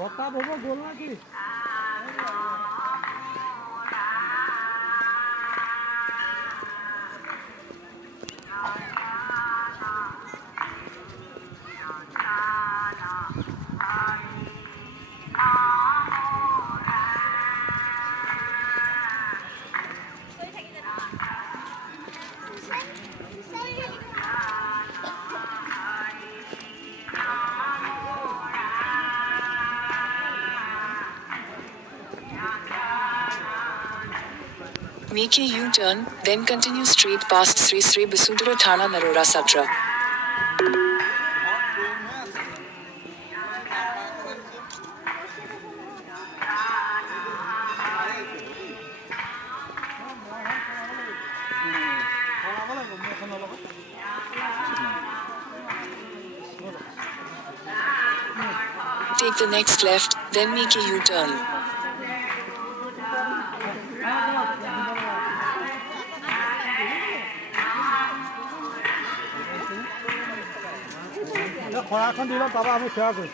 বতা ভব গোল নাকি Make a U-turn, then continue straight past Sri Sri Basudara Thana Narora Satra. Take the next left, then make a U-turn. খৰাখন দিলে পাবা আমি সেৱা কৰিম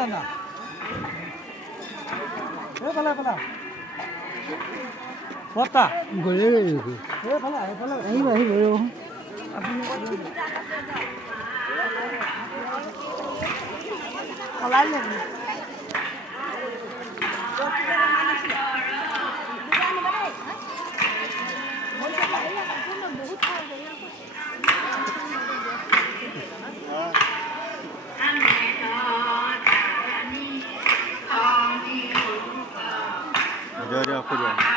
জানা এইফালে এইফালে বৰ্তা গ'লে এইফালে এইফালে আহিব আহিব সলাই Ada apa dia?